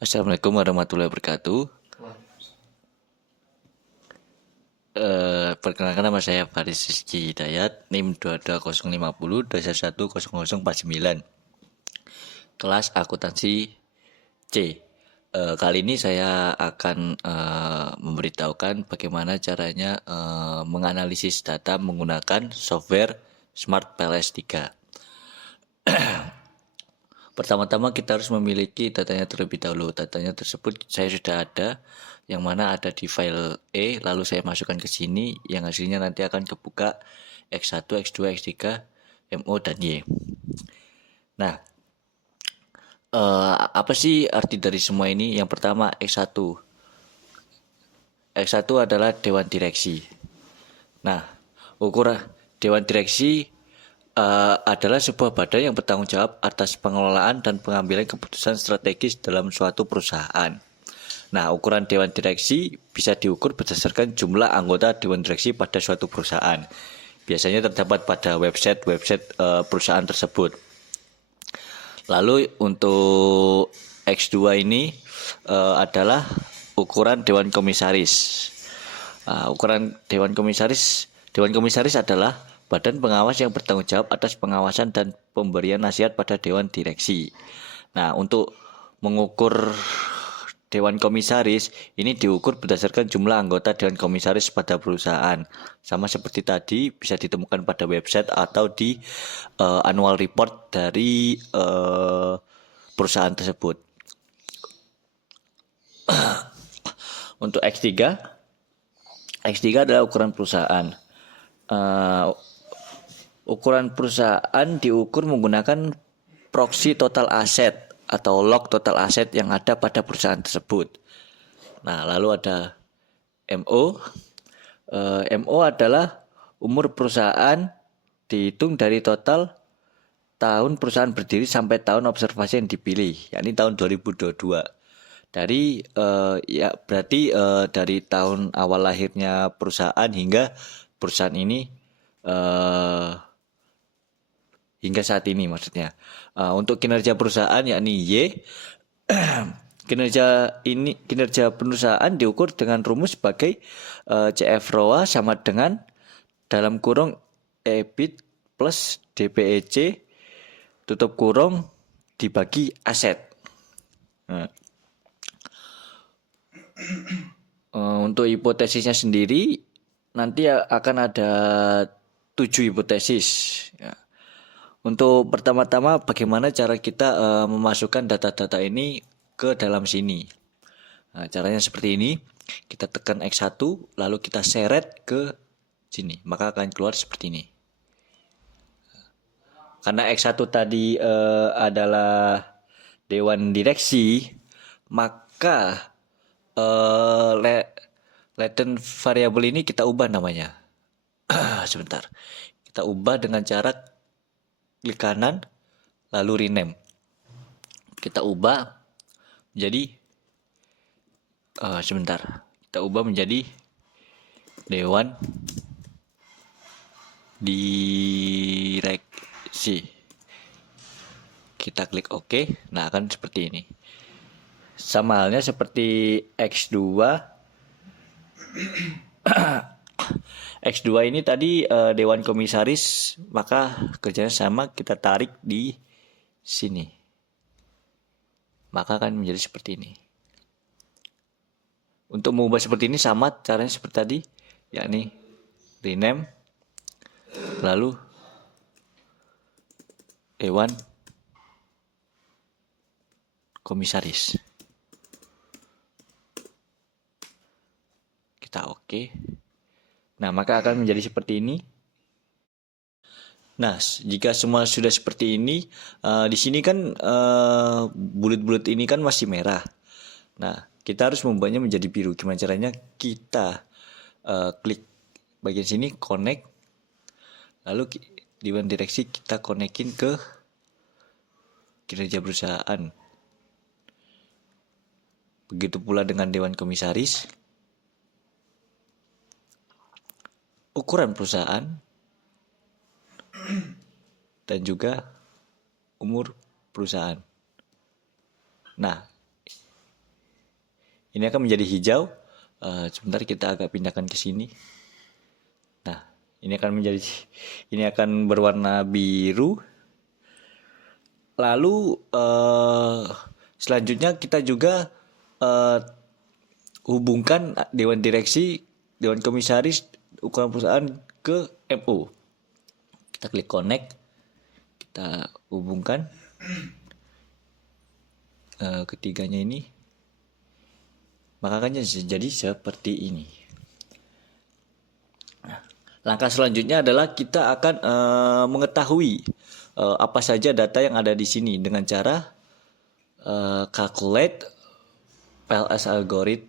Assalamualaikum warahmatullahi wabarakatuh. Perkenalkan nama saya Faris Rizky Hidayat, NIM 22050 210049. Kelas akuntansi C. Kali ini saya akan memberitahukan bagaimana caranya menganalisis data menggunakan software Smart PLS 3. Pertama-tama kita harus memiliki datanya terlebih dahulu. Datanya tersebut saya sudah ada, yang mana ada di file E, lalu saya masukkan ke sini, yang hasilnya nanti akan kebuka X1, X2, X3, MO, dan Y. Nah, apa sih arti dari semua ini? Yang pertama, X1. X1 adalah Dewan Direksi. Nah, ukuran Dewan Direksi adalah sebuah badan yang bertanggung jawab atas pengelolaan dan pengambilan keputusan strategis dalam suatu perusahaan. Nah, ukuran Dewan Direksi bisa diukur berdasarkan jumlah anggota Dewan Direksi pada suatu perusahaan. Biasanya terdapat pada website perusahaan tersebut. Lalu untuk X2 ini adalah ukuran Dewan Komisaris. Ukuran Dewan Komisaris adalah badan pengawas yang bertanggung jawab atas pengawasan dan pemberian nasihat pada Dewan Direksi. Nah, untuk mengukur Dewan Komisaris ini diukur berdasarkan jumlah anggota Dewan Komisaris pada perusahaan. Sama seperti tadi, bisa ditemukan pada website atau di annual report dari perusahaan tersebut. Untuk X3 adalah ukuran perusahaan. Ukuran perusahaan diukur menggunakan proxy total aset atau log total aset yang ada pada perusahaan tersebut. Nah, lalu ada MO. MO adalah umur perusahaan dihitung dari total tahun perusahaan berdiri sampai tahun observasi yang dipilih, yakni tahun 2022. Dari berarti dari tahun awal lahirnya perusahaan hingga perusahaan ini hingga saat ini maksudnya. Untuk kinerja perusahaan yakni Y, kinerja perusahaan diukur dengan rumus sebagai CF ROA sama dengan dalam kurung EBIT plus DPEC tutup kurung dibagi aset. Nah, untuk hipotesisnya sendiri nanti akan ada 7 hipotesis. Ya. Untuk pertama-tama bagaimana cara kita memasukkan data-data ini ke dalam sini. Nah, caranya seperti ini. Kita tekan X1 lalu kita seret ke sini, maka akan keluar seperti ini. Karena X1 tadi adalah Dewan Direksi, maka latent variable ini kita ubah namanya. Sebentar. Kita ubah dengan cara klik kanan lalu rename. Kita ubah menjadi sebentar. Kita ubah menjadi Dewan Direksi. Kita klik OK. Nah, akan seperti ini. Sama halnya seperti X2. X2 ini tadi Dewan Komisaris, maka kerjanya sama, kita tarik di sini. Maka akan menjadi seperti ini. Untuk mengubah seperti ini sama caranya seperti tadi, yakni rename, lalu Dewan Komisaris. Kita oke. Nah, maka akan menjadi seperti ini. Nah, jika semua sudah seperti ini, di sini kan bulat-bulat ini kan masih merah. Nah, kita harus membuatnya menjadi biru. Gimana caranya? Kita klik bagian sini, connect. Lalu Dewan Direksi kita konekin ke kinerja perusahaan. Begitu pula dengan Dewan Komisaris. Ukuran perusahaan dan juga umur perusahaan. Nah, ini akan menjadi hijau. Sebentar kita agak pindahkan ke sini. Nah, ini akan berwarna biru. Lalu selanjutnya kita juga hubungkan dewan direksi, dewan komisaris, ukuran perusahaan ke MO. Kita klik connect, kita hubungkan ketiganya ini, maka akan jadi seperti ini. Langkah selanjutnya adalah kita akan mengetahui apa saja data yang ada di sini dengan cara calculate PLS algorithm,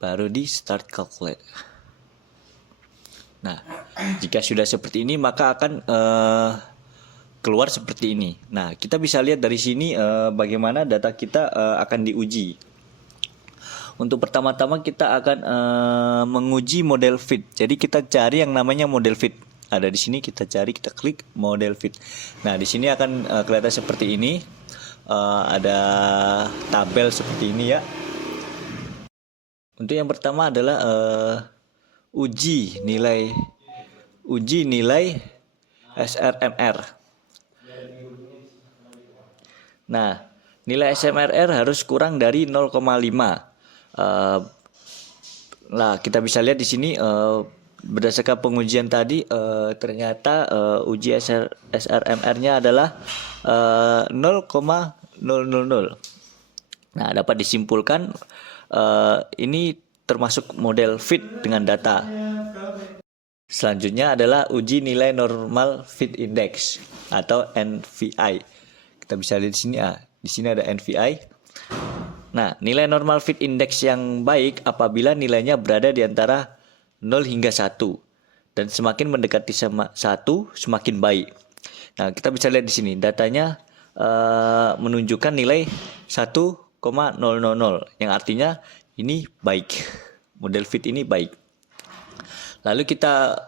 baru di start calculate. Nah, jika sudah seperti ini maka akan keluar seperti ini. Nah, kita bisa lihat dari sini bagaimana data kita akan diuji. Untuk pertama-tama kita akan menguji model fit. Jadi kita cari yang namanya model fit. Ada di sini, kita cari, kita klik model fit. Nah, di sini akan kelihatan seperti ini. Ada tabel seperti ini ya. Untuk yang pertama adalah uji nilai SRMR. Nah, nilai SMRR harus kurang dari 0,5. Nah, kita bisa lihat di sini berdasarkan pengujian tadi ternyata uji SRMR-nya adalah 0,000. Nah, dapat disimpulkan ini termasuk model fit dengan data. Selanjutnya adalah uji nilai normal fit index atau NFI. Kita bisa lihat di sini di sini ada NFI. Nah, nilai normal fit index yang baik apabila nilainya berada di antara 0 hingga 1 dan semakin mendekati sama 1 semakin baik. Nah, kita bisa lihat di sini datanya menunjukkan nilai 1,000 yang artinya ini baik. Model fit ini baik. Lalu kita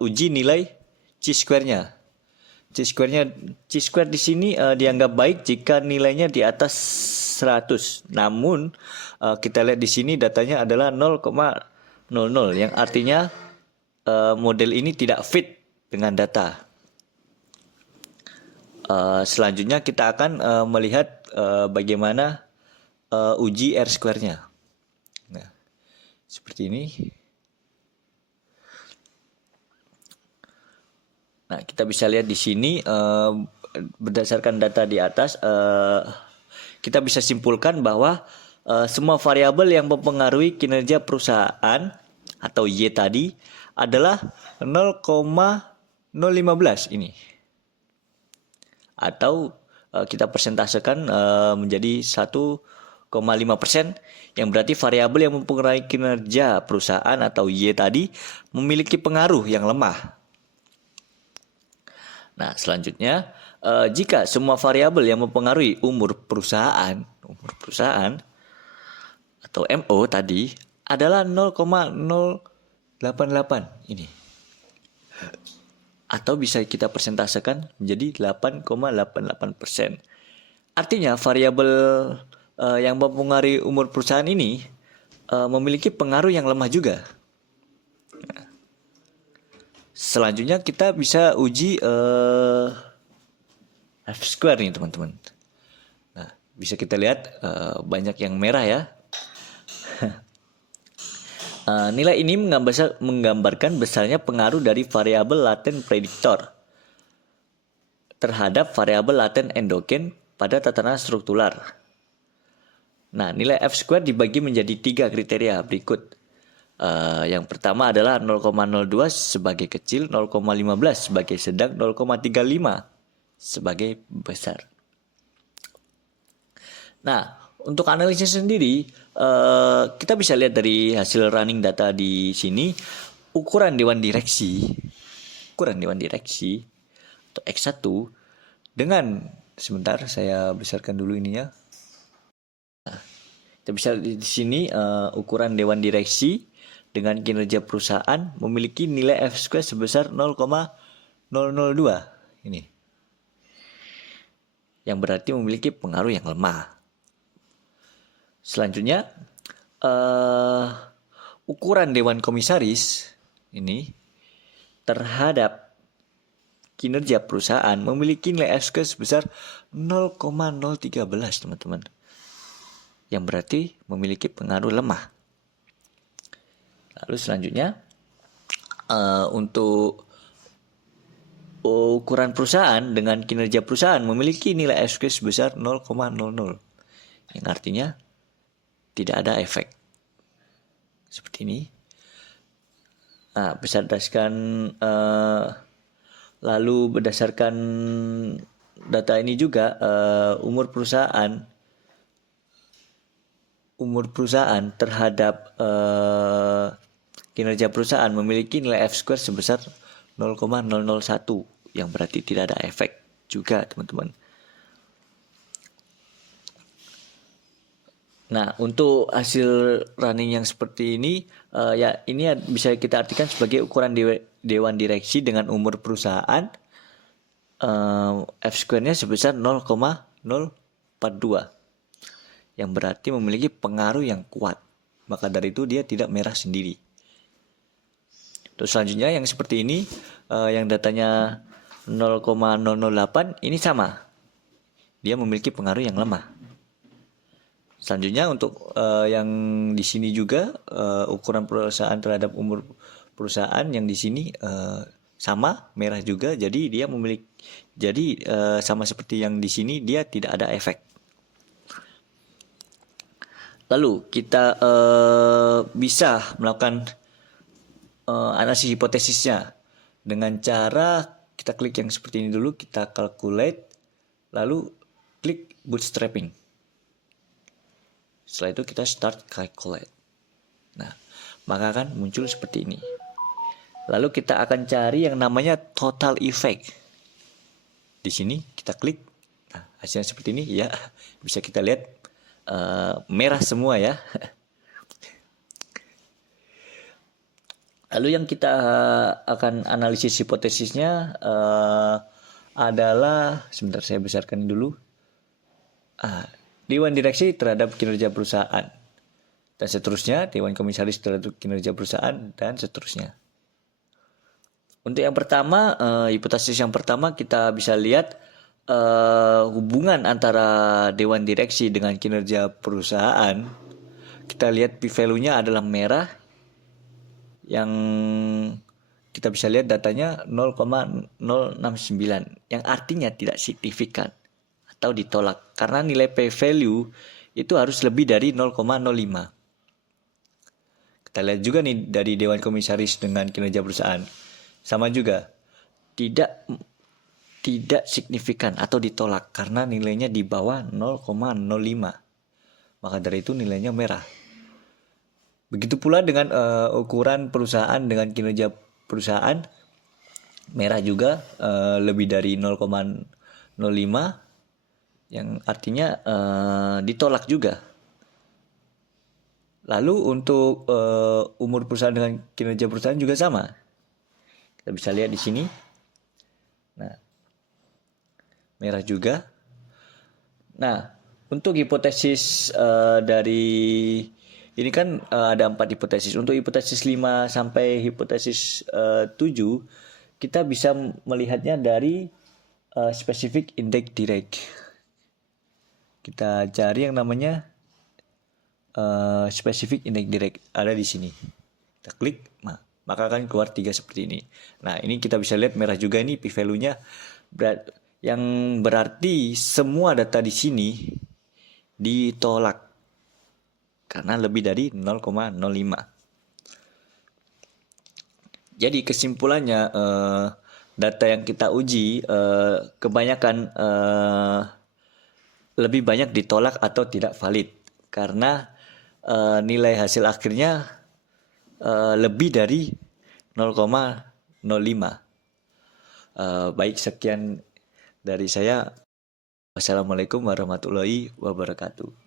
uji nilai chi-square-nya. Chi-square di sini dianggap baik jika nilainya di atas 100. Namun kita lihat di sini datanya adalah 0,00 yang artinya model ini tidak fit dengan data. Selanjutnya kita akan melihat bagaimana uji R-square-nya. Nah, seperti ini. Nah, kita bisa lihat di sini berdasarkan data di atas kita bisa simpulkan bahwa semua variabel yang mempengaruhi kinerja perusahaan atau Y tadi adalah 0,015 ini. Atau kita persentasekan menjadi 1,5%, yang berarti variabel yang mempengaruhi kinerja perusahaan atau Y tadi memiliki pengaruh yang lemah. Nah, selanjutnya jika semua variabel yang mempengaruhi umur perusahaan atau MO tadi adalah 0,088 ini, atau bisa kita persentasekan menjadi 8,88%. Artinya variabel yang mempengaruhi umur perusahaan ini memiliki pengaruh yang lemah juga. Selanjutnya kita bisa uji F-square nih teman-teman. Nah, bisa kita lihat banyak yang merah ya. Nilai ini menggambarkan besarnya pengaruh dari variabel laten prediktor terhadap variabel laten endogen pada tatanan struktural. Nah, nilai F-square dibagi menjadi 3 kriteria berikut. Yang pertama adalah 0,02 sebagai kecil, 0,15 sebagai sedang, 0,35 sebagai besar. Nah, untuk analisis sendiri, kita bisa lihat dari hasil running data di sini, ukuran dewan direksi atau X1 dengan, sebentar saya besarkan dulu ininya. Nah, kita bisa lihat di sini ukuran dewan direksi dengan kinerja perusahaan memiliki nilai F-square sebesar 0,002 ini, yang berarti memiliki pengaruh yang lemah. Selanjutnya eh, ukuran Dewan Komisaris ini terhadap kinerja perusahaan memiliki nilai F-square sebesar 0,013, teman-teman. Yang berarti memiliki pengaruh lemah. Lalu selanjutnya, untuk ukuran perusahaan dengan kinerja perusahaan memiliki nilai F-square sebesar 0,00, yang artinya tidak ada efek. Seperti ini. Nah, lalu berdasarkan data ini juga umur perusahaan terhadap kinerja perusahaan memiliki nilai F-square sebesar 0,001, yang berarti tidak ada efek juga, teman-teman. Nah, untuk hasil running yang seperti ini, ini bisa kita artikan sebagai ukuran dewan direksi dengan umur perusahaan F-square-nya sebesar 0,042, yang berarti memiliki pengaruh yang kuat. Maka dari itu dia tidak merah sendiri. Terus selanjutnya yang seperti ini, yang datanya 0,008, ini sama. Dia memiliki pengaruh yang lemah. Selanjutnya untuk yang di sini juga ukuran perusahaan terhadap umur perusahaan yang di sini sama, merah juga. Jadi dia sama seperti yang di sini, dia tidak ada efek. Lalu kita bisa melakukan analisis hipotesisnya dengan cara kita klik yang seperti ini dulu, kita calculate, lalu klik bootstrapping. Setelah itu kita start calculate. Nah, maka akan muncul seperti ini. Lalu kita akan cari yang namanya total effect. Di sini kita klik. Nah, hasilnya seperti ini ya. Bisa kita lihat merah semua ya. Lalu yang kita akan analisis hipotesisnya adalah, sebentar saya besarkan dulu. Dewan direksi terhadap kinerja perusahaan, dan seterusnya, dewan komisaris terhadap kinerja perusahaan, dan seterusnya. Untuk yang pertama, hipotesis yang pertama, kita bisa lihat hubungan antara dewan direksi dengan kinerja perusahaan. Kita lihat p-value-nya adalah merah, yang kita bisa lihat datanya 0,069, yang artinya tidak signifikan atau ditolak, karena nilai p-value itu harus lebih dari 0,05. Kita lihat juga nih dari dewan komisaris dengan kinerja perusahaan, sama juga tidak signifikan atau ditolak karena nilainya di bawah 0,05. Maka dari itu nilainya merah. Begitu pula dengan ukuran perusahaan dengan kinerja perusahaan, merah juga, lebih dari 0,05, yang artinya ditolak juga. Lalu untuk umur perusahaan dengan kinerja perusahaan juga sama. Kita bisa lihat di sini. Nah, merah juga. Nah, untuk hipotesis dari ini kan ada 4 hipotesis. Untuk hipotesis 5 sampai hipotesis 7, kita bisa melihatnya dari spesifik indeks direct. Kita cari yang namanya spesifik indeks direct, ada di sini. Kita klik, maka akan keluar 3 seperti ini. Nah, ini kita bisa lihat merah juga, ini p-value-nya yang berarti semua data di sini ditolak karena lebih dari 0,05. Jadi kesimpulannya, data yang kita uji kebanyakan lebih banyak ditolak atau tidak valid karena nilai hasil akhirnya lebih dari 0,05. Baik, sekian dari saya. Wassalamualaikum warahmatullahi wabarakatuh.